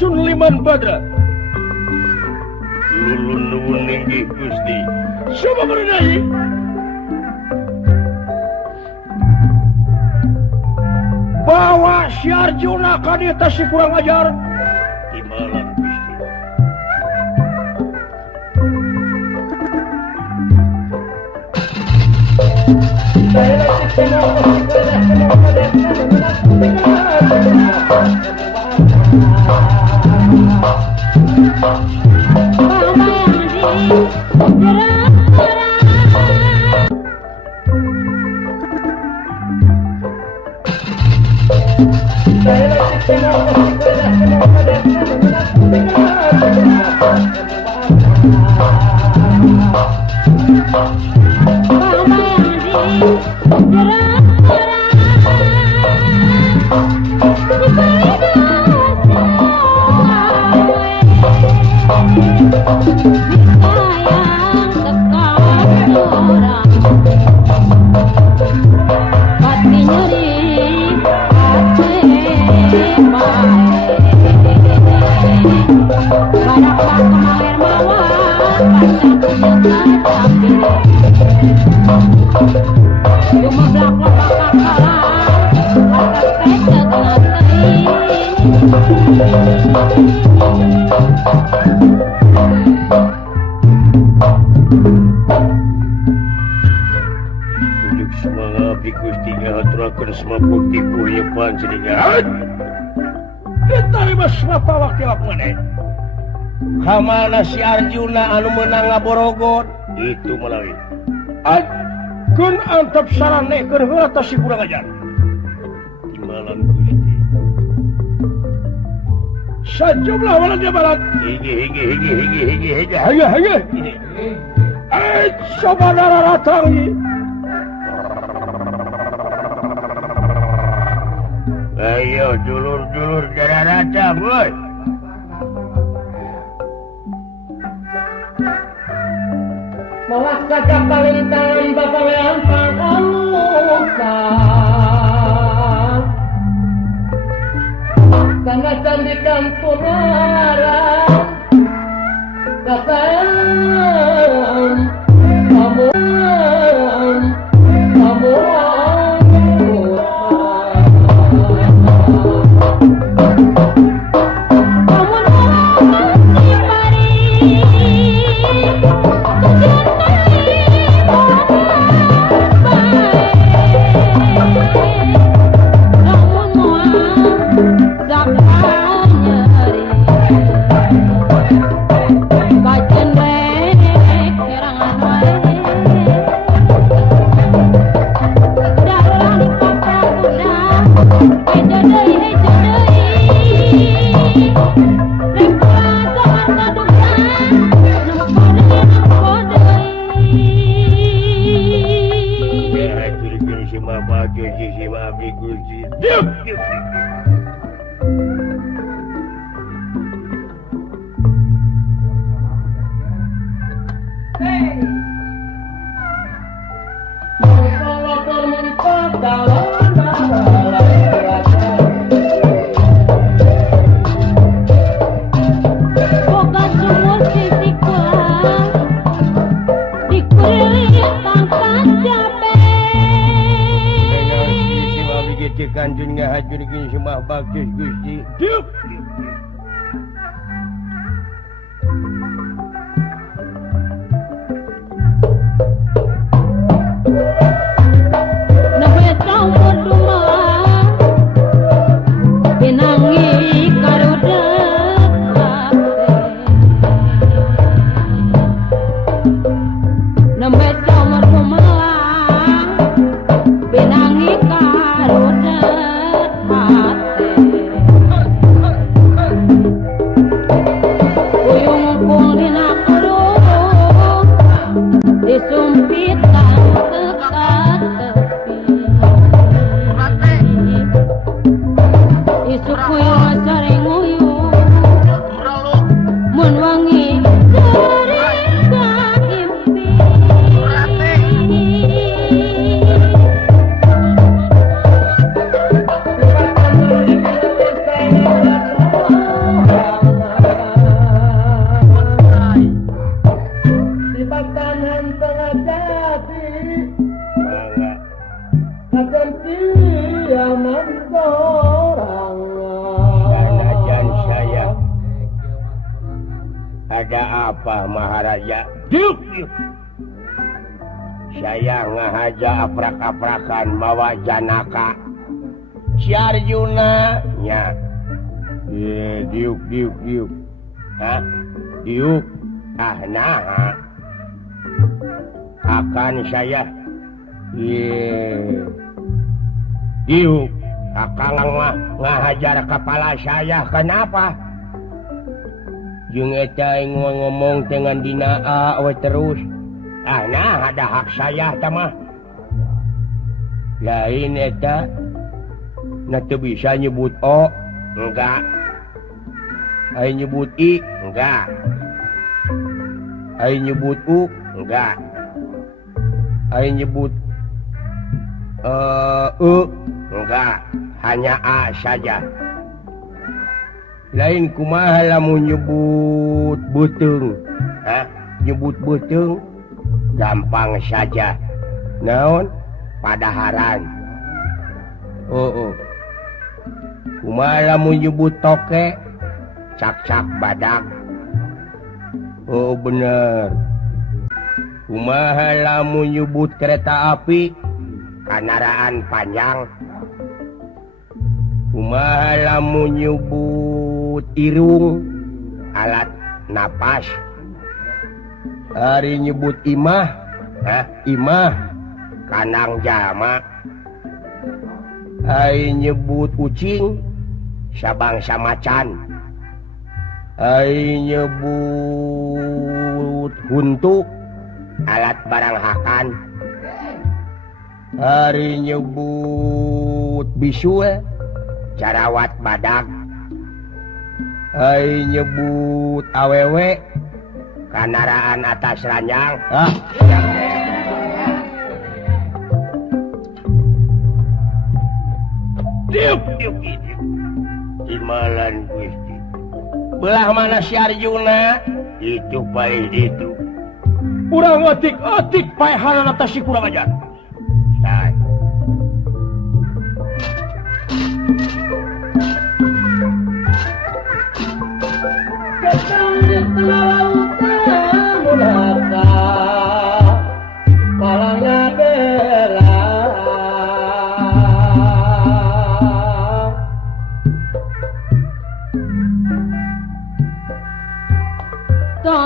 Sun Liman Badra lulun nuwun inggih Gusti sapa merenai bawa si Arjuna ka dieu si kurang ajar timalan Gusti Kamana si Arjuna anu menang ngaborogot itu melalui kun antep sarane keur heula tos si kurang ajar timalan Gusti sajumlah walan jabalat hege saudara ratang ayo dulur-dulur dara ratang woi malah kakak palintan bapak leampang amukan karena candikan punaran kakak kamu Kanjeng ngahajur gini semua bagus Gusti. Diuk. Napa campur duma pinangi karuda napa campur duma pinangi karuda Suku Ada apa Maharaja? Saya ngahaja aprak-aprakan mawa Janaka si Arjuna nya. Diuk. Hah? Diuk. Nah. Akan saya. Diuk. Akang mah ngahajar kepala saya. Kenapa? Jeung eta aing ngomong dengan dina we terus. Nah ada hak saya mah. Lain eta na teu bisa nyebut O, enggak. Ai nyebut I, enggak. Ai nyebut U, enggak. Ai nyebut enggak. Hanya A saja. Lain kumaha lamun nyebut beuteung. Nyebut beuteung gampang saja. Naon? Padaharan. Kumaha lamun nyebut toke? Cak-cak badak. Bener. Kumaha lamun nyebut kereta api? Kendaraan panjang. Kumaha lamun nyebut irung, alat napas. Ari nyebut imah, imah kandang jama. Ai nyebut ucing, sabangsa macan. Ai nyebut huntu, alat barang hakan. Ari nyebut bisul, jarawat badak. Ai nyebut awewe, kendaraan atas ranjang. Diuk. Imalan Gusti. Belah mana si Arjuna? Itu paling itu. Urang otik paehan atas si kurang ajar. Sai.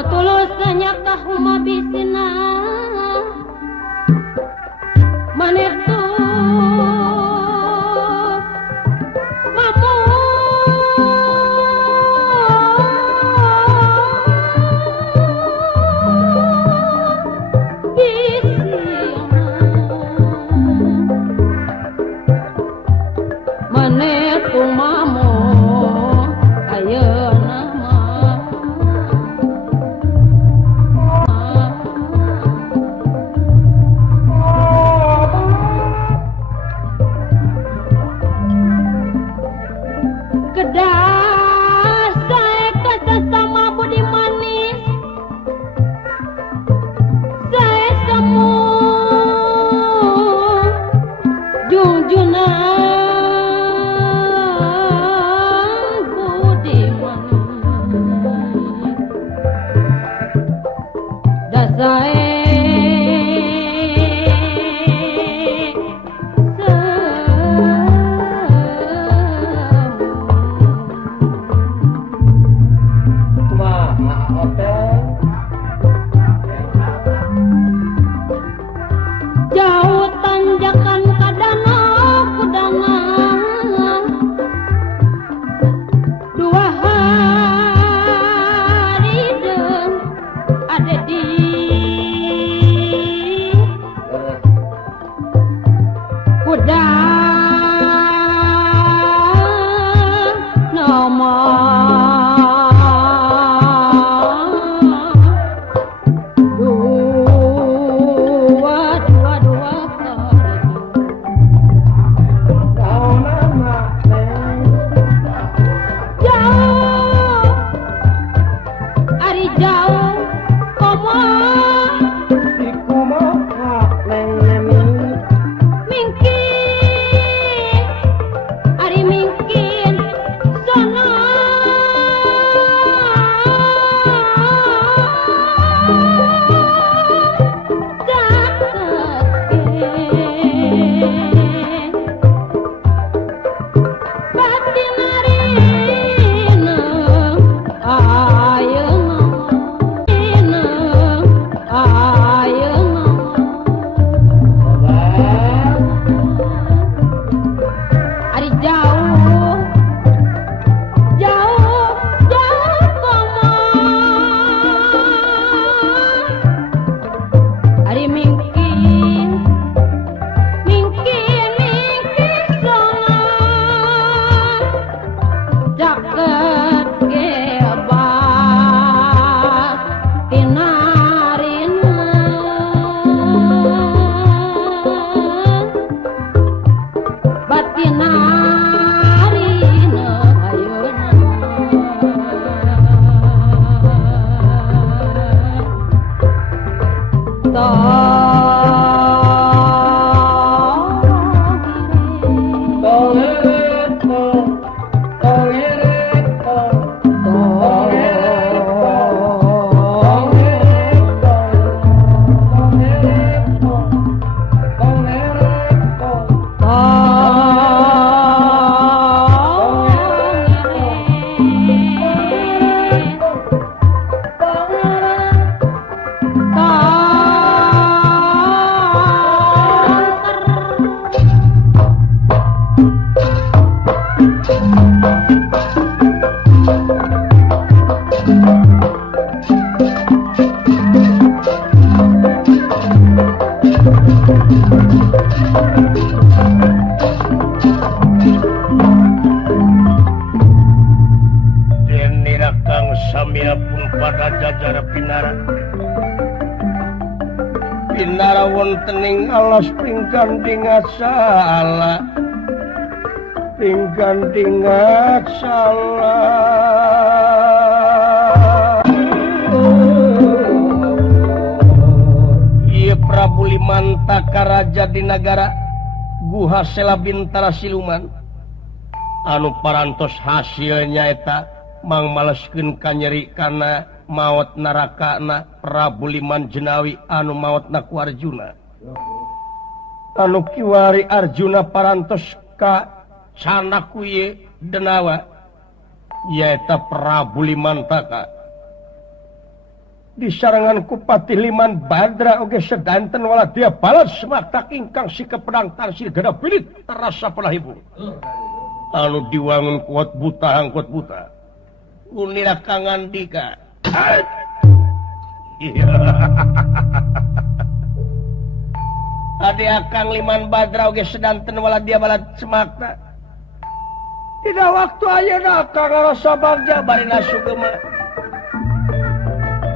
Tulus banyak kahuma bisina manetu mamu bisina manetu mamu ayeuna Pinara wontening alas pingkanding salah pingkanding salah Ieu Prabu Limantaka raja di negara Guha Sela Bintara Siluman anu parantos hasilnya eta mangmaleskeun kanyeri kana maut narakana Prabu Liman Jenawi anu mautna ku Arjuna anu kiwari Arjuna parantos ka canaku ye denawa yaeta Prabu Limantaka disarangan ku Patih Liman Badra oge sedanten wala dia balas semaktak ingkang si kepedang tarsil gada bilit terasa pelahibu anu diwangun kuat buta hangkut buta unira kangandika Adi Akang Liman Badra oge sedanten wala dia balat semakna tidak waktu ayeuna Akang rasa bagja barina sugema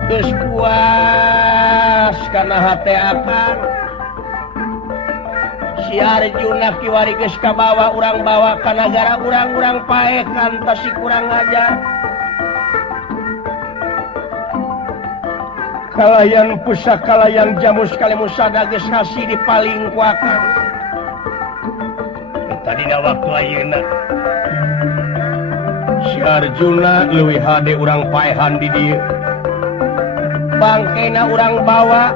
geus puas kana hate Akang si Arjuna kiwari geus kabawa urang bawa ka nagara urang-urang pae kantos si kurang ajar kalayan pusaka layang jamu sekali musada geus hasi dipaling ku Akang tadina waktu ayeuna si Arjuna leuwih hade urang paehan di dieu bangkena urang bawa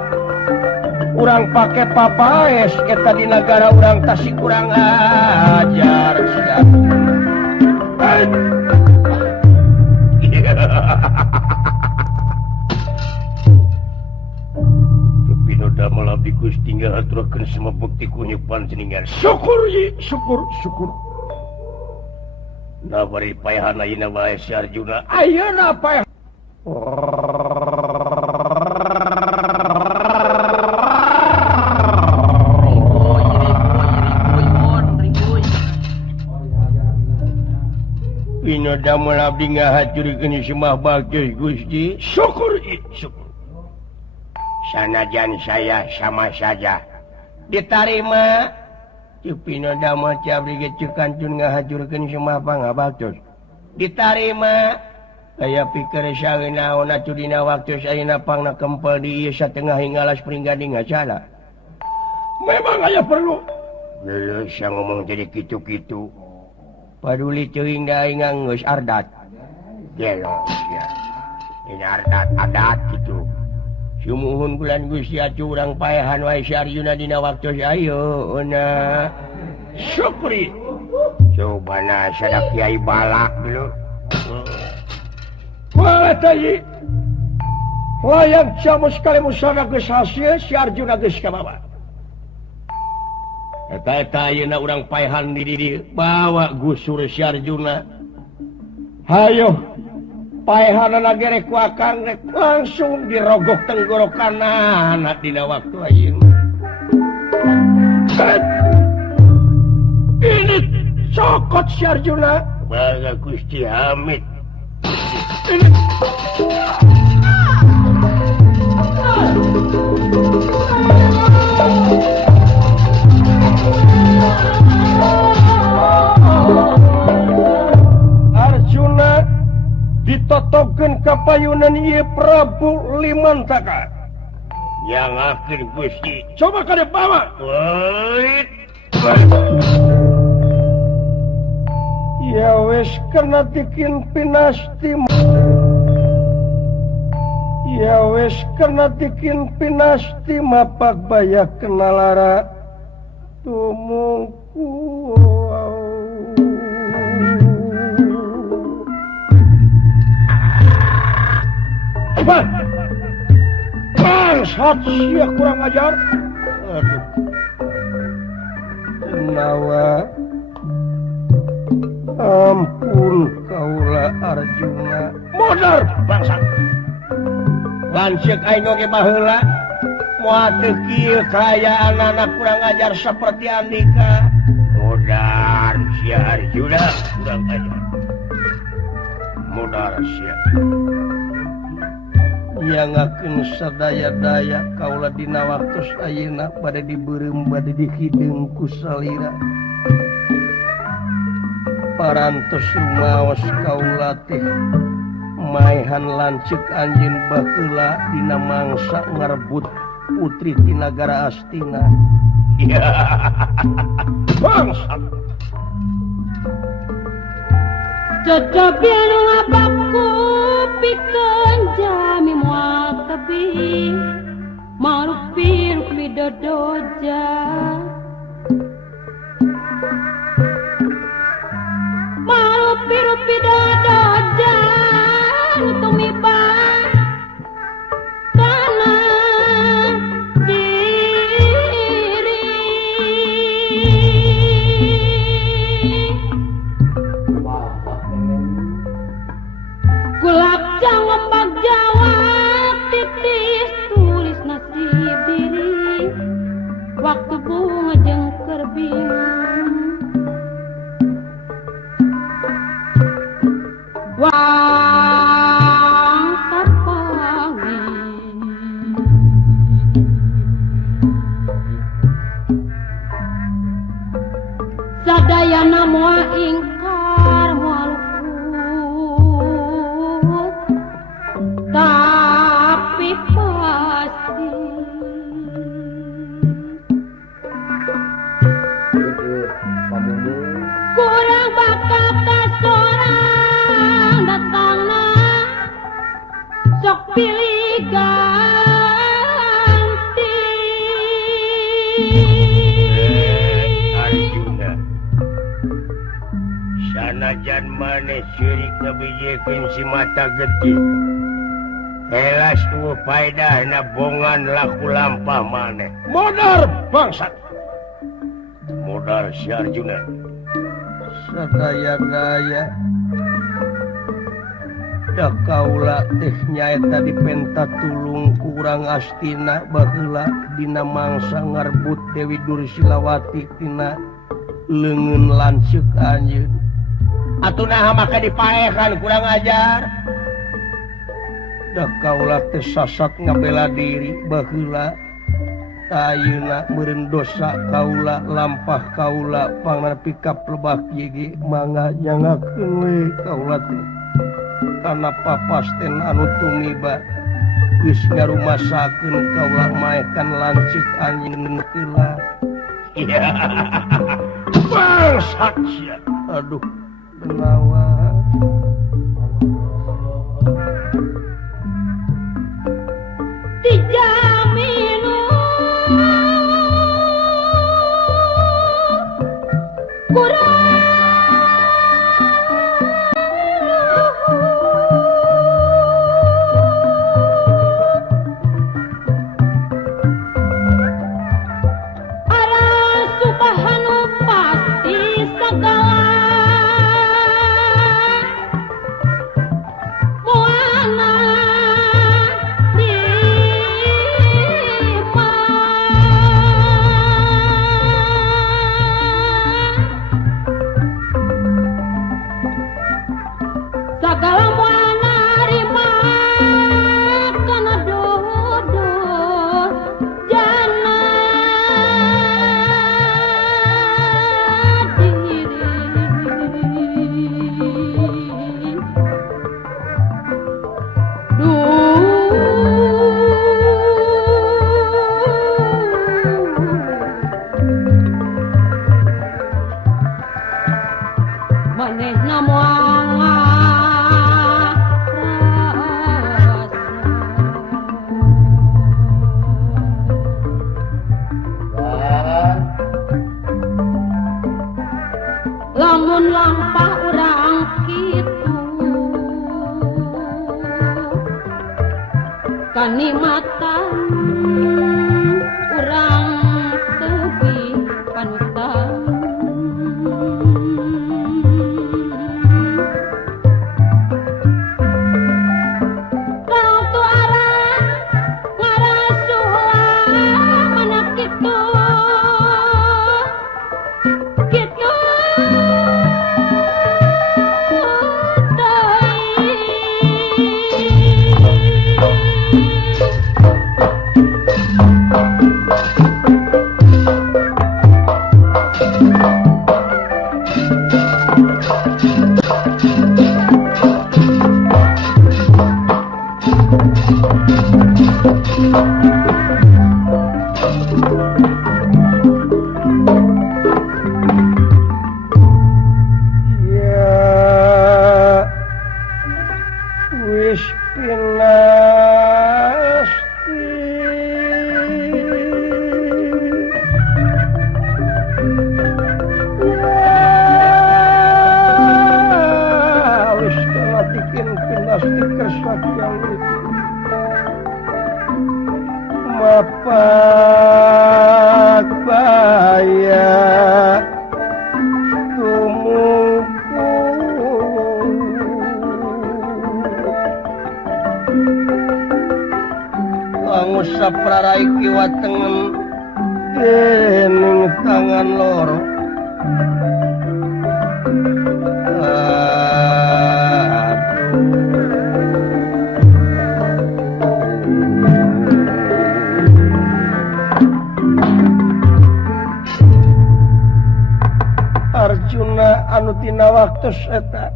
urang pake papaes eta di negara urang tasik kurang ajar siap Pinoda melabdi Gusti ngaturakeun semua bukti kunyuk panjenengan syukur ye syukur nabari paehan ayeuna wae si Arjuna ayeuna paehan damel abdi ngahacurikeun semah bagus Gusti. Syukur. Sanajan saya sama saja diterima. Cupina damel cabri gecukantun ngahajurkeun semah pangabatos. Diterima. Aya pikir saeuna atuh dina waktu saeuna pangna kempel di ieu satengah hingalas pringgadi ngacala. Memang aya perlu. Geus ngomong jadi kitu-kitu. Paduli teuing da aing geus ardat. Gelo sia. Ini ardat adat kitu. Sumuhun bulan Gusti atuh urang paehan wae si Arjuna dina waktu ayeuna. Syukri. Cobana sadak Kiai Balak dulu. Wah tadi layang camus kali musana geus hasil si Arjuna geus kabawa. Eta ayeuna urang paehan di bawa gusur si Arjuna. Hayo paehanana ge rek ku akang rek langsung dirogok tenggorokanana dina waktu ayeuna. Ini cokot si Arjuna. Baga Gusti Hamid. Arjuna ditotokeun ka payunan ieu Prabu Limantaka. Yang akhir Gusti. Coba kada bawa. Ya wes kena bikin pinasti. Ya wes kena bikin pinasti mapak bayak kenalara tumungku. Apa? Bangsat sia kurang ajar. Aduh. Kenawa. Ampun kaula Arjuna. Modar bangsat. Lancik aing oge baheula moal teu kieu kaayaan anak kurang ajar seperti Andika. Modar sia Arjuna kurang ajar. Modar sia. Yangakeun sadaya-daya kaula dina waktos ayeuna bade dibeureum bade dihideung ku salira. Parantos rumaos kaula teh maehan lanceuk anjeun baheula dina mangsa ngarebut putri ti nagara Astina. Bangsa. Cocobieun lapakku pikeun jami moal tebi marupi-rupi dodoja. Marupi-rupi dodoja tumiban kana diri. Kulak jangombak Jawa titis tulis nasib diri waktu bunga jengker bingung. Wang kapangi sadayana moal ingkar moal luput tapi pasti kurang bakal kasorang datangna sok pilih ganti. Arjuna sanajan maneh seurik ngabijekeun si mata getih elas tuh faedahna bongan laku lampah maneh. Modar bangsat. Modar si Arjuna. Sadaya-daya da kaula teh nyaeta dipenta tulung kurang Astina baheula dina mangsa ngarbut Dewi Dursilawati tina leungeun lanceuk anjeun. atuh naha maka dipaehan kurang ajar dah kaulah teu sasat ngabela diri baheula ayeuna meureun dosa kaula lampah kaula pangarpi ka lebah kieu mangga nyangakeun we kaula teh kana papasten anu tumiba geus ngarumasakeun kaula maekan lancik anjeun heula iya bangsat sia aduh benawa dijaminu kurang arah subhanu pasti segala muana segala muana rima kana dodo jana manehna moal lamun lampah urang kitu kanikmatan urang teu panutan rautu arah ngarasuh mana kitu kitu ya wis pinasti ya wis bikin pinasti kesaktian itu mapak baya saprarai kiwa tengen dening tangan loro Arjuna anu tina waktos eta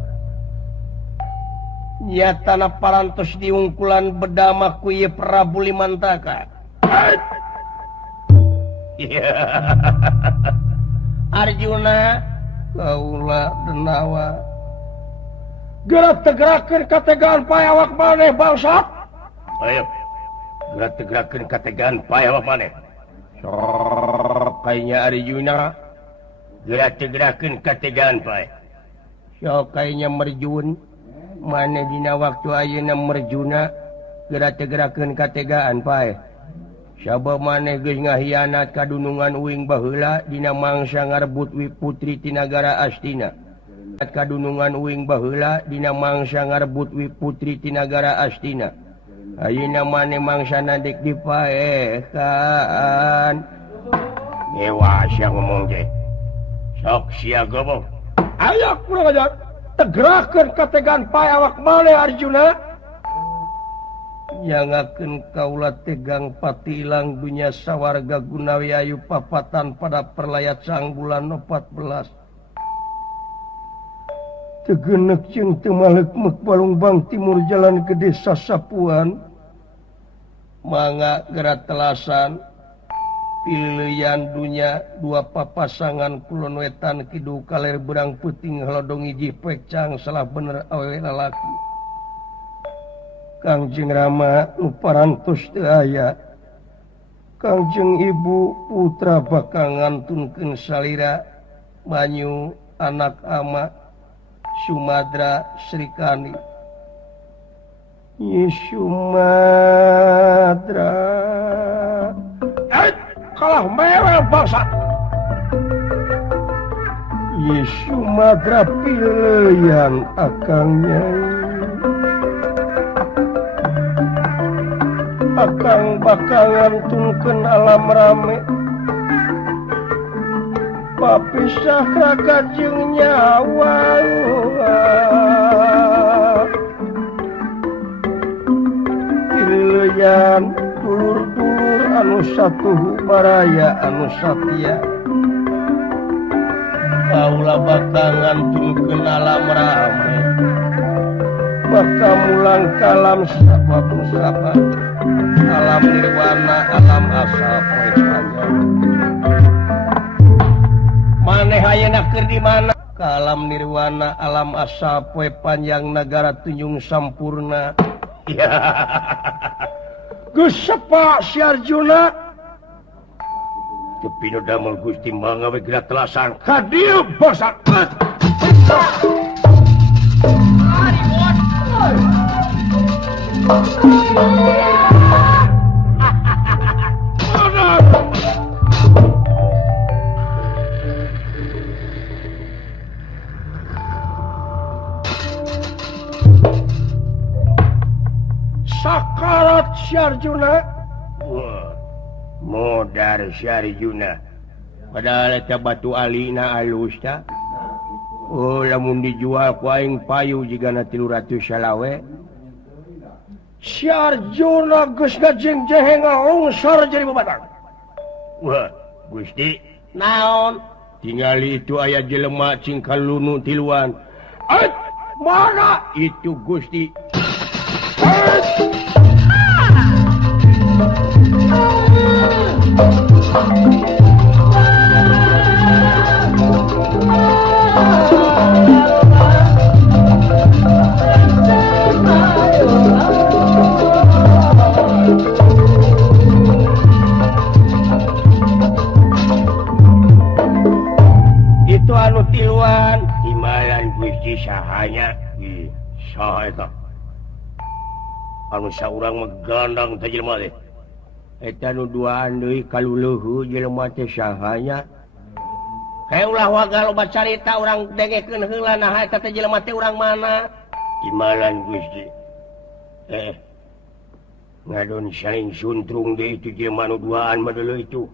nyatana parantos diungkulan bedama ku ieu Prabu Limantaka. Arjuna kaula denawa gerak tegerakeun kategaan pae awak maneh bangsat. Ayo gerak tegerakeun kategaan pae awak maneh. Sok kaynya Arjuna gerak tegerakeun kategaan pae. Sok kaynya merjun mana dina waktu ayeuna merjuna gerak tegerakeun kategaan pae. Sabab maneh geus ngahianat kadunungan uing baheula dina mangsa ngarebut putri ti nagara Astina. Kadunungan uing baheula dina mangsa ngarebut putri ti nagara Astina. Ayeuna maneh mangsana dek dipaehan. Ngewa sia ngomong ge. Sok sia gobo. Ayo kurang ajar. tegerakan kategan payawak male Arjuna nyangakeun kaula tegang pati ilang dunya sawarga Gunawi ayu papatan pada perlayat sang bulan 14 tegenek jeung teu malek mek Balungbang timur jalan ke desa Sapuan mangga gerak telasan pilihan dunya dua papasangan kulon wetan kidu kaler berang puting halodong hiji pecang salah bener awewe lalaki Kangjeng Rama nu parantos teu aya Kangjeng Ibu putra bakal ngantunkeun salira banyu anak ama Sumadra Srikani Sumadra kalah mewel bangsa Sumadra pilihan akangnya akang bakal ngantunkeun alam rame papisah raga jeung nyawa pilihan dulur-dulur anu satuhu baraya anu satya kaula bakal ngantunkeun alam rame bakal mulang kalam sabab sabat alam nirwana alam asal poe panjang maneh ayeuna keur di mana ka alam nirwana alam asal poe panjang negara tunjung sampurna ya geus sepa si Arjuna tepi nu damel Gusti mangga we gerak telasan ka dieu bangsa sakarat si Arjuna modar si Arjuna padahal eta batu alina alus ta lamun dijual ku aing payu jigana 300 salawe si Arjuna geus ngajeng-jeheng lungsor jadi babatang wah Gusti naon tingali itu aya jelema cing kalunu tiluan mana itu Gusti itu anu tiluan imbalan Gusti sahanya saha eta anu saurang megandang teh jelema teh eta nu duaan deui kaluluhu jelema teh sahanya kae ulah waga loba carita urang dengekeun heula nah eta teh jelema teh urang mana imbalan Gusti ngadon saling suntrung deui itu jelema nu duaan mah deuleu itu